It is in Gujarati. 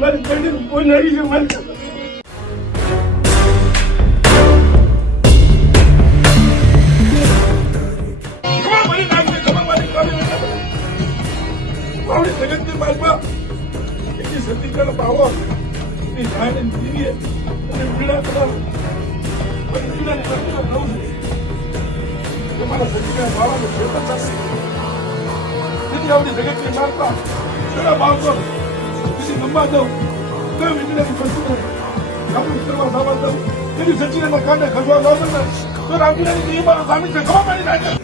મારી પેઢી કોઈ નડી છે મારી જગતની માલમાં એની સતીકાનો ભાવો એની જાણે જીવીએ અને પીડા કરવા તમારા સતીકાના ભાવાનો ફેરફાર થશે. તેથી આવડી જગતની માલમાં પેલા ભાવતો એની નંબા દઉં કઈ વીજળીની વસ્તુ આપણે કરવા થવા દઉં એની સચીના કાંડે ખસવા દઉં તો રામજીની મારો સ્વામી છે ખબર પડી નાખે.